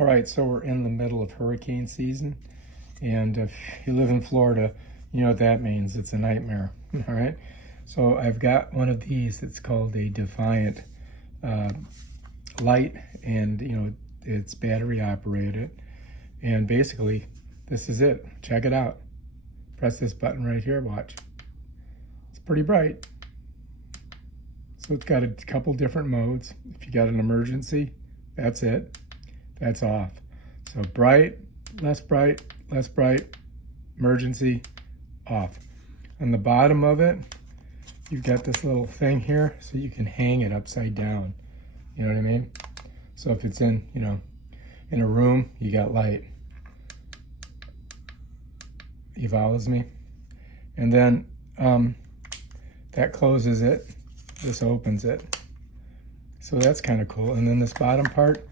All right, so we're in the middle of hurricane season, and if you live in Florida, you know what that means. It's a nightmare. All right, so I've got one of these. It's called a Defiant light, and it's battery operated. And basically, this is it. Check it out. Press this button right here. Watch. It's pretty bright. So it's got a couple different modes. If you got an emergency, that's it. That's off. So bright, less bright, less bright, emergency, off. On the bottom of it, you've got this little thing here so you can hang it upside down. You know what I mean? So if it's in, in a room, you got light. You follows me? And then that closes it. This opens it. So that's kind of cool. And then this bottom part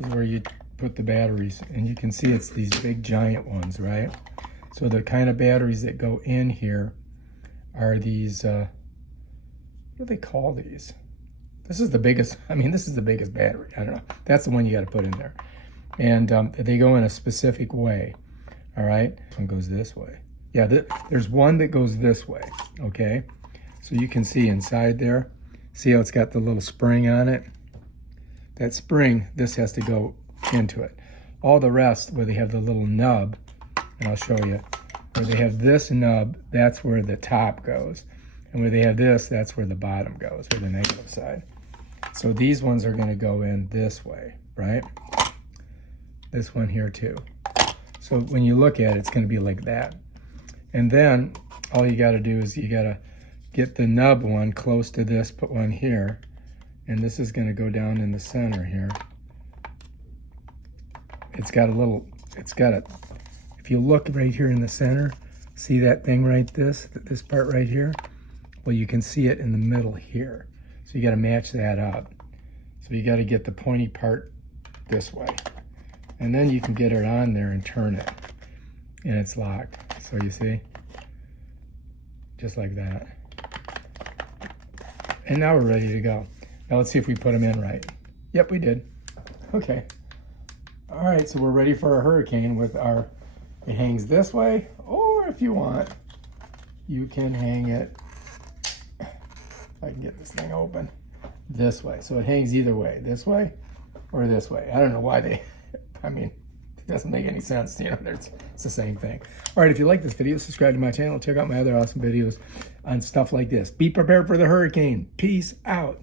is where you put the batteries, and you can see it's these big giant ones, right? So the kind of batteries that go in here are these, what do they call these? This is the biggest, this is the biggest battery. I don't know. That's the one you got to put in there. And they go in a specific way, all right? This one goes this way. Yeah, there's one that goes this way, okay? So you can see inside there, see how it's got the little spring on it? That spring, this has to go into it. All the rest, where they have the little nub, and I'll show you, where they have this nub, that's where the top goes. And where they have this, that's where the bottom goes, or the negative side. So these ones are gonna go in this way, right? This one here too. So when you look at it, it's gonna be like that. And then all you gotta do is you gotta get the nub one close to this, put one here, and this is gonna go down in the center here. It's got a, if you look right here in the center, see that thing right, this part right here? Well, you can see it in the middle here. So you gotta match that up. So you gotta get the pointy part this way. And then you can get it on there and turn it, and it's locked. So you see, just like that. And now we're ready to go. Now let's see if we put them in right. Yep, we did. Okay. All right, so we're ready for a hurricane with our, it hangs this way, or if you want, you can hang it, if I can get this thing open, this way. So it hangs either way, this way or this way. I don't know why they, it doesn't make any sense. It's the same thing. All right, if you like this video, subscribe to my channel. Check out my other awesome videos on stuff like this. Be prepared for the hurricane. Peace out.